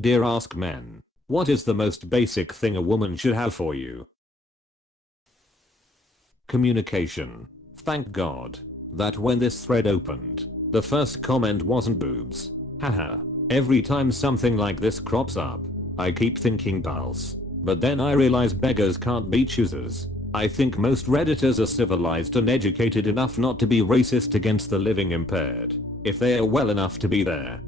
Dear AskMen, what is the most basic thing a woman should have for you? Communication. Thank God that when this thread opened, the first comment wasn't boobs. Haha. Every time something like this crops up, I keep thinking pulse. But then I realize beggars can't be choosers. I think most redditors are civilized and educated enough not to be racist against the living impaired, if they are well enough to be there.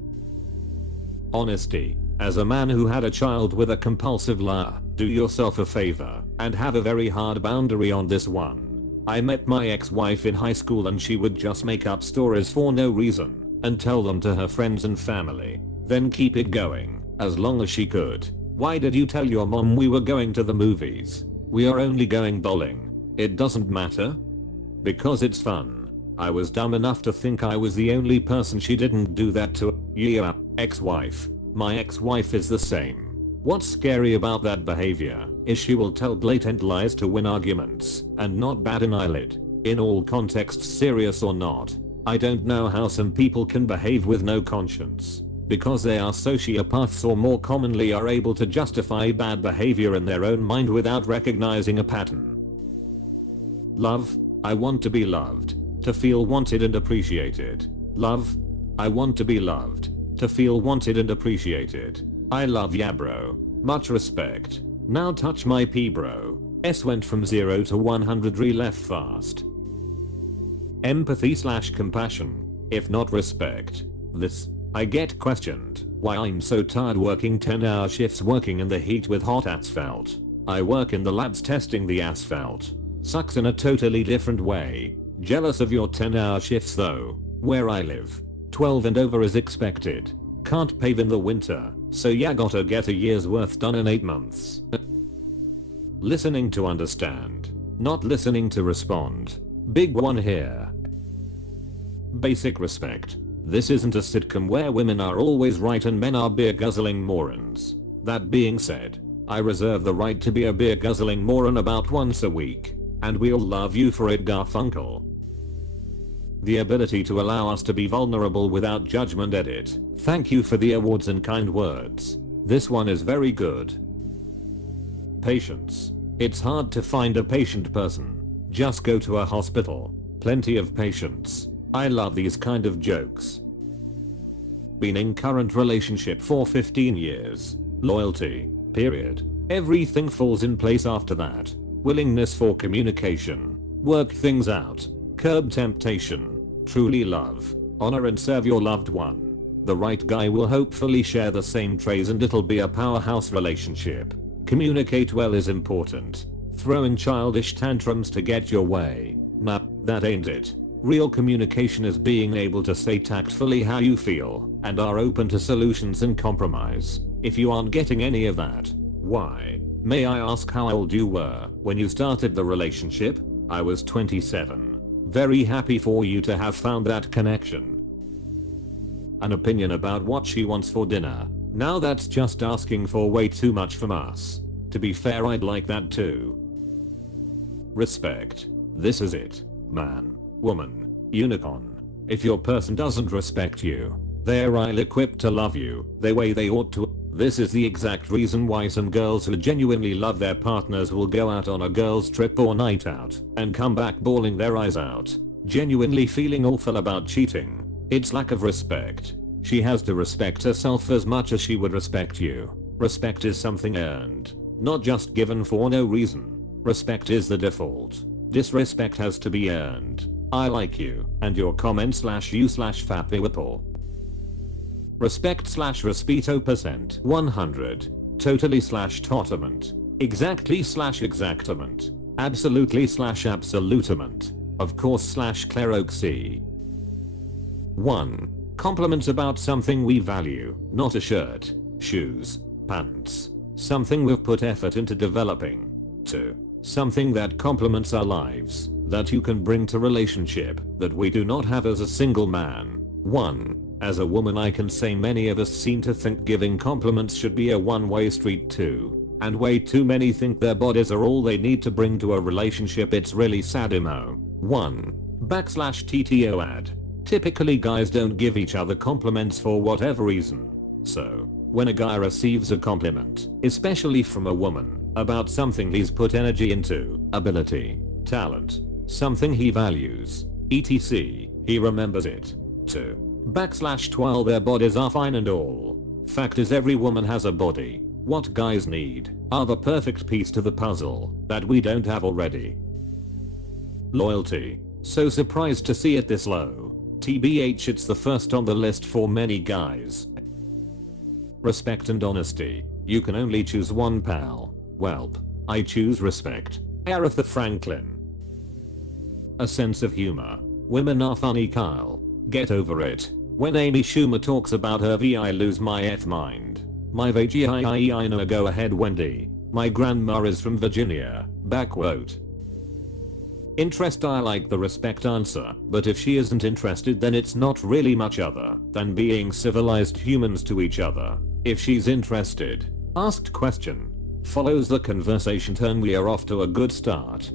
Honesty. As a man who had a child with a compulsive liar, do yourself a favor and have a very hard boundary on this one. I met my ex-wife in high school and she would just make up stories for no reason and tell them to her friends and family, then keep it going as long as she could. Why did you tell your mom we were going to the movies? We are only going bowling. It doesn't matter? Because it's fun. I was dumb enough to think I was the only person she didn't do that to. Yeah, ex-wife. My ex-wife is the same. What's scary about that behavior is she will tell blatant lies to win arguments and not bat an eyelid. In all contexts, serious or not. I don't know how some people can behave with no conscience. Because they are sociopaths or more commonly are able to justify bad behavior in their own mind without recognizing a pattern. Love. I want to be loved. To feel wanted and appreciated. Love. I want to be loved. To feel wanted and appreciated. I love ya bro. Much respect. Now touch my pee bro. S went from 0 to 100 left fast. Empathy/compassion. If not respect. This. I get questioned why I'm so tired working 10-hour shifts working in the heat with hot asphalt. I work in the labs testing the asphalt. Sucks in a totally different way. Jealous of your 10-hour shifts though. Where I live, 12 and over is expected. Can't pave in the winter, so ya gotta get a year's worth done in 8 months. Listening to understand, not listening to respond. Big one here. Basic respect. This isn't a sitcom where women are always right and men are beer guzzling morons. That being said, I reserve the right to be a beer guzzling moron about once a week, and we'll love you for it, Garfunkel. The ability to allow us to be vulnerable without judgment. Edit. Thank you for the awards and kind words. This one is very good. Patience. It's hard to find a patient person. Just go to a hospital. Plenty of patience. I love these kind of jokes. Been in current relationship for 15 years. Loyalty. Period. Everything falls in place after that. Willingness for communication. Work things out. Curb temptation. Truly love. Honor and serve your loved one. The right guy will hopefully share the same traits and it'll be a powerhouse relationship. Communicate well is important. Throwing childish tantrums to get your way. Nah, that ain't it. Real communication is being able to say tactfully how you feel and are open to solutions and compromise. If you aren't getting any of that, why? May I ask how old you were when you started the relationship? I was 27. Very happy for you to have found that connection. An opinion about what she wants for dinner. Now that's just asking for way too much from us. To be fair, I'd like that too. Respect. This is it, man. Woman, unicorn. If your person doesn't respect you, they're ill-equipped to love you the way they ought to. This is the exact reason why some girls who genuinely love their partners will go out on a girls trip or night out and come back bawling their eyes out, genuinely feeling awful about cheating. It's lack of respect. She has to respect herself as much as she would respect you. Respect is something earned, not just given for no reason. Respect is the default. Disrespect has to be earned. I like you and your comment /you/fappy whipple. Respect/respeto percent 100. Totally /tottament. Exactly /exactament. Absolutely /absolutement. Of course /cleroxy. 1. Compliments about something we value, not a shirt, shoes, pants. Something we've put effort into developing. 2. Something that complements our lives, that you can bring to relationship, that we do not have as a single man. 1. As a woman I can say many of us seem to think giving compliments should be a one-way street too. And way too many think their bodies are all they need to bring to a relationship. It's really sad emo. 1. /TTO ad. Typically guys don't give each other compliments for whatever reason. So, When a guy receives a compliment, especially from a woman, about something he's put energy into, ability, talent, something he values, etc., he remembers it. 2. Their bodies are fine and all. Fact is every woman has a body. What guys need are the perfect piece to the puzzle that we don't have already. Loyalty. So surprised to see it this low. TBH, it's the first on the list for many guys. Respect and honesty. You can only choose one, pal. Welp. I choose respect. Aretha Franklin. A sense of humor. Women are funny, Kyle. Get over it. When Amy Schumer talks about her V, I lose my F mind. My VGI know, go ahead Wendy. My grandma is from Virginia. Backquote. Interest. I like the respect answer, but if she isn't interested then it's not really much other than being civilized humans to each other. If she's interested, asked question, follows the conversation turn, we are off to a good start.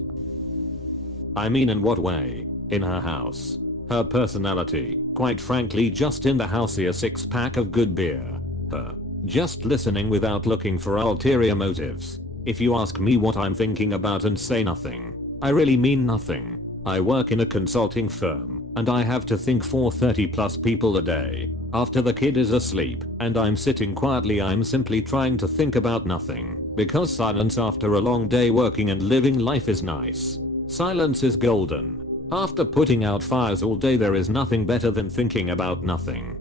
I mean, in what way? In her house. Her personality, quite frankly, just in the house, a 6-pack of good beer. Her just listening without looking for ulterior motives. If you ask me what I'm thinking about and say nothing, I really mean nothing. I work in a consulting firm and I have to think for 30+ people a day. After the kid is asleep and I'm sitting quietly, I'm simply trying to think about nothing, because silence after a long day working and living life is nice. Silence is golden. After putting out fires all day, there is nothing better than thinking about nothing.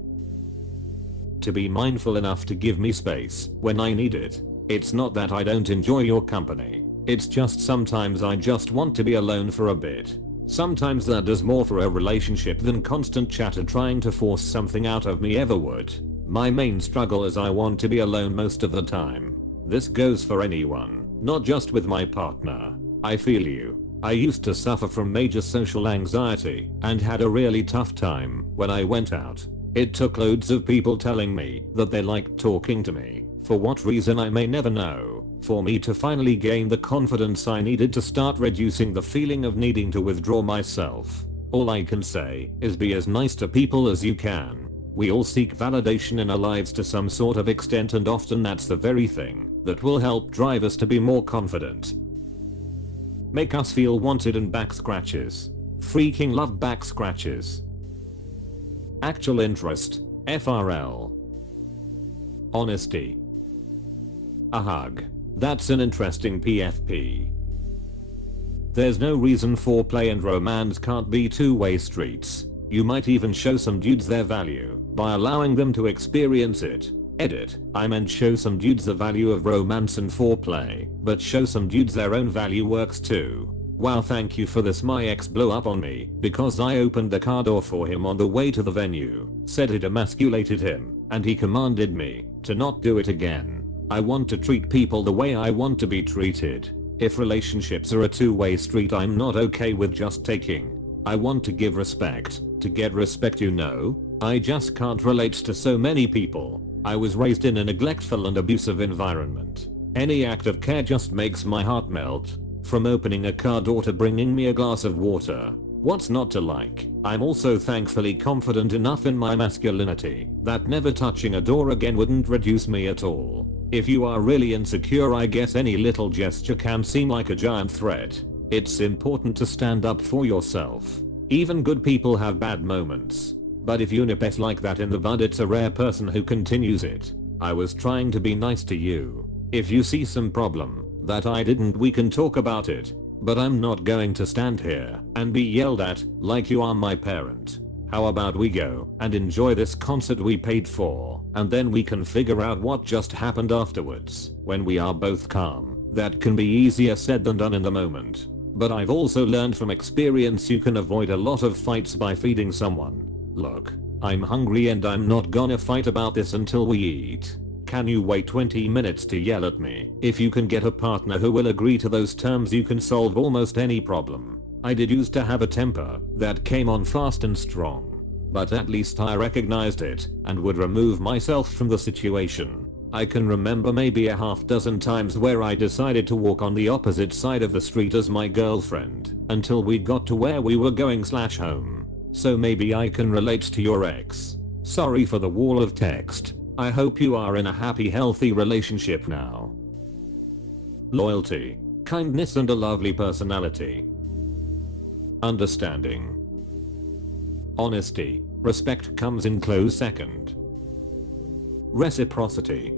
To be mindful enough to give me space when I need it. It's not that I don't enjoy your company. It's just sometimes I just want to be alone for a bit. Sometimes that does more for a relationship than constant chatter trying to force something out of me ever would. My main struggle is I want to be alone most of the time. This goes for anyone, not just with my partner. I feel you. I used to suffer from major social anxiety and had a really tough time when I went out. It took loads of people telling me that they liked talking to me, for what reason I may never know, for me to finally gain the confidence I needed to start reducing the feeling of needing to withdraw myself. All I can say is be as nice to people as you can. We all seek validation in our lives to some sort of extent, and often that's the very thing that will help drive us to be more confident. Make us feel wanted and back scratches. Freaking love back scratches. Actual interest, FRL. Honesty. A hug. That's an interesting PFP. There's no reason foreplay and romance can't be two-way streets. You might even show some dudes their value by allowing them to experience it. Edit. I meant show some dudes the value of romance and foreplay, but show some dudes their own value works too. Wow, thank you for this. My ex blew up on me because I opened the car door for him on the way to the venue, said it emasculated him, and he commanded me to not do it again. I want to treat people the way I want to be treated. If relationships are a two-way street, I'm not okay with just taking. I want to give respect, to get respect, you know. I just can't relate to so many people. I was raised in a neglectful and abusive environment. Any act of care just makes my heart melt. From opening a car door to bringing me a glass of water. What's not to like? I'm also thankfully confident enough in my masculinity that never touching a door again wouldn't reduce me at all. If you are really insecure, I guess any little gesture can seem like a giant threat. It's important to stand up for yourself. Even good people have bad moments. But if you nip it like that in the bud, it's a rare person who continues it. I was trying to be nice to you. If you see some problem that I didn't, we can talk about it. But I'm not going to stand here and be yelled at like you are my parent. How about we go and enjoy this concert we paid for, and then we can figure out what just happened afterwards when we are both calm. That can be easier said than done in the moment. But I've also learned from experience you can avoid a lot of fights by feeding someone. Look, I'm hungry and I'm not gonna fight about this until we eat. Can you wait 20 minutes to yell at me? If you can get a partner who will agree to those terms, you can solve almost any problem. I did used to have a temper that came on fast and strong, but at least I recognized it and would remove myself from the situation. I can remember maybe a half dozen times where I decided to walk on the opposite side of the street as my girlfriend until we got to where we were going / home. So maybe I can relate to your ex. Sorry for the wall of text. I hope you are in a happy healthy relationship now. Loyalty, kindness and a lovely personality. Understanding. Honesty, respect comes in close second. Reciprocity.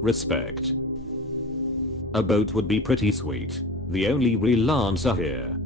Respect. A boat would be pretty sweet. The only real answer here.